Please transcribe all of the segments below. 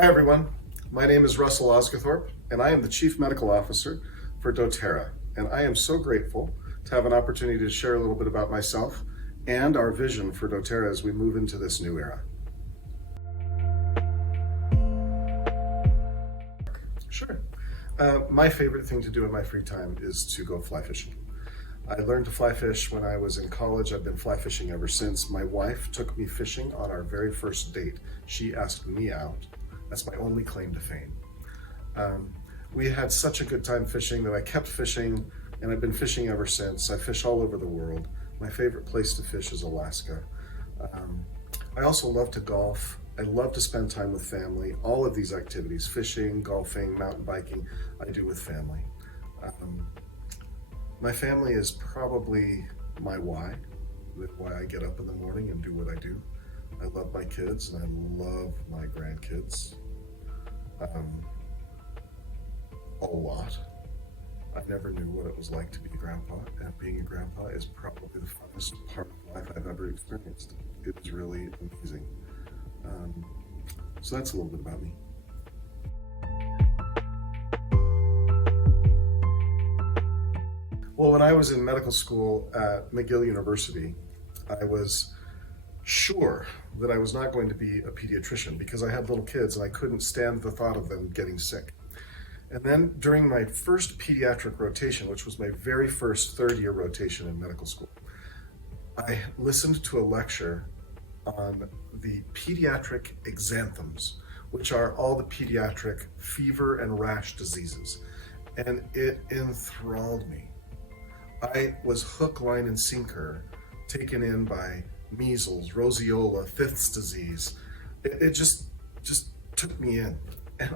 Hi everyone, my name is Russell Osguthorpe and I am the Chief Medical Officer for doTERRA, and I am so grateful to have an opportunity to share a little bit about myself and our vision for doTERRA as we move into this new era. Sure. My favorite thing to do in my free time is to go fly fishing. I learned to fly fish when I was in college. I've been fly fishing ever since. My wife took me fishing on our very first date. She asked me out. That's my only claim to fame. We had such a good time fishing that I kept fishing, and I've been fishing ever since. I fish all over the world. My favorite place to fish is Alaska. I also love to golf. I love to spend time with family. All of these activities, fishing, golfing, mountain biking, I do with family. My family is probably my why I get up in the morning and do what I do. I love my kids and I love my grandkids a lot. I never knew what it was like to be a grandpa, and being a grandpa is probably the funnest part of life I've ever experienced. It was really amazing. So that's a little bit about me. Well, when I was in medical school at McGill University, I was sure that I was not going to be a pediatrician because I had little kids and I couldn't stand the thought of them getting sick. And then during my first pediatric rotation, which was my very first third-year rotation in medical school, I listened to a lecture on the pediatric exanthems, which are all the pediatric fever and rash diseases. And it enthralled me. I was hook, line, and sinker taken in by measles, roseola, Fifth's disease. It just took me in. And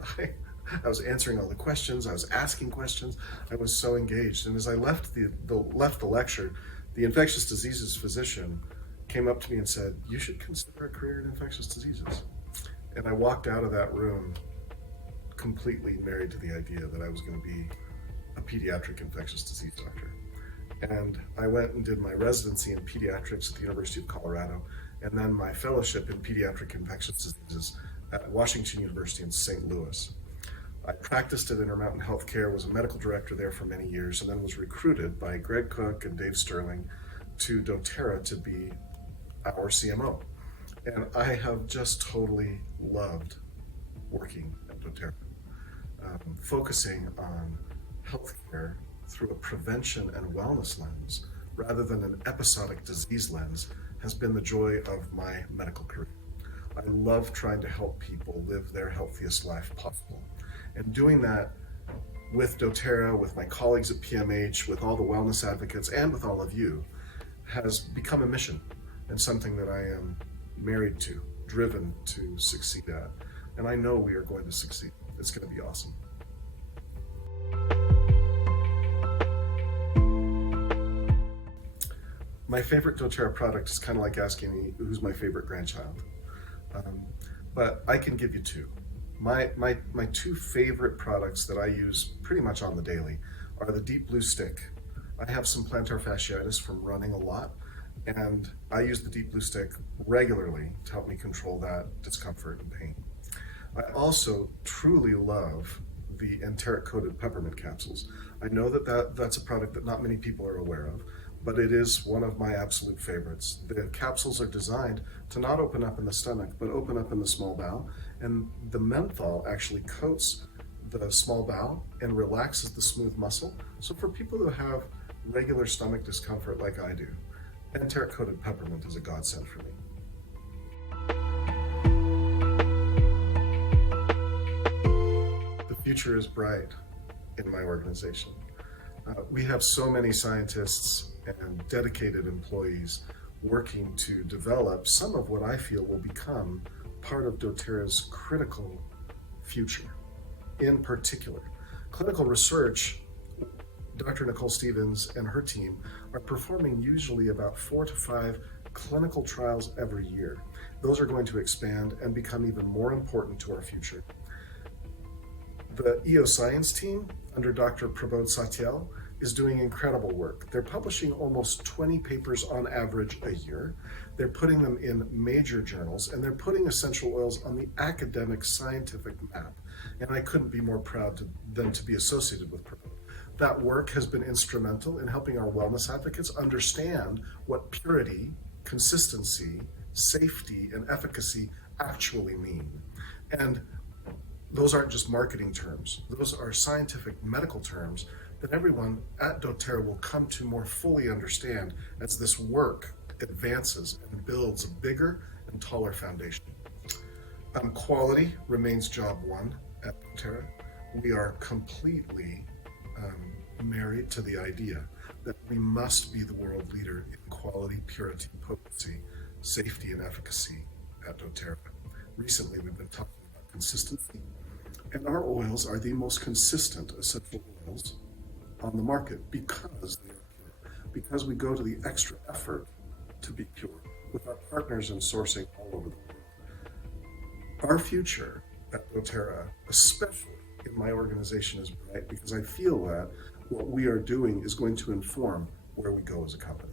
I was answering all the questions, I was asking questions, I was so engaged. And as I left the lecture, the infectious diseases physician came up to me and said, "You should consider a career in infectious diseases." And I walked out of that room completely married to the idea that I was going to be a pediatric infectious disease doctor. And I went and did my residency in pediatrics at the University of Colorado, and then my fellowship in pediatric infectious diseases at Washington University in St. Louis. I practiced at Intermountain Healthcare, was a medical director there for many years, and then was recruited by Greg Cook and Dave Sterling to doTERRA to be our CMO. And I have just totally loved working at doTERRA, focusing on healthcare through a prevention and wellness lens rather than an episodic disease lens has been the joy of my medical career. I love trying to help people live their healthiest life possible. And doing that with doTERRA, with my colleagues at PMH, with all the wellness advocates, and with all of you, has become a mission and something that I am married to, driven to succeed at. And I know we are going to succeed. It's going to be awesome. My favorite doTERRA product is kind of like asking me who's my favorite grandchild. But I can give you two. My two favorite products that I use pretty much on the daily are the Deep Blue Stick. I have some plantar fasciitis from running a lot, and I use the Deep Blue Stick regularly to help me control that discomfort and pain. I also truly love the enteric-coated peppermint capsules. I know that's a product that not many people are aware of, but it is one of my absolute favorites. The capsules are designed to not open up in the stomach, but open up in the small bowel, and the menthol actually coats the small bowel and relaxes the smooth muscle. So for people who have regular stomach discomfort like I do, enteric-coated peppermint is a godsend for me. The future is bright in my organization. We have so many scientists and dedicated employees working to develop some of what I feel will become part of doTERRA's critical future. In particular, clinical research. Dr. Nicole Stevens and her team are performing usually about 4 to 5 clinical trials every year. Those are going to expand and become even more important to our future. The EO Science team under Dr. Prabodh Satyal is doing incredible work. They're publishing almost 20 papers on average a year. They're putting them in major journals, and they're putting essential oils on the academic scientific map. And I couldn't be more proud than to be associated with Pro. That work has been instrumental in helping our wellness advocates understand what purity, consistency, safety, and efficacy actually mean. And those aren't just marketing terms. Those are scientific medical terms that everyone at doTERRA will come to more fully understand as this work advances and builds a bigger and taller foundation. Quality remains job one at doTERRA. We are completely married to the idea that we must be the world leader in quality, purity, potency, safety, and efficacy at doTERRA. Recently, we've been talking about consistency, and our oils are the most consistent essential oils on the market because they are pure, because we go to the extra effort to be pure with our partners in sourcing all over the world. Our future at doTERRA, especially in my organization, is bright because I feel that what we are doing is going to inform where we go as a company.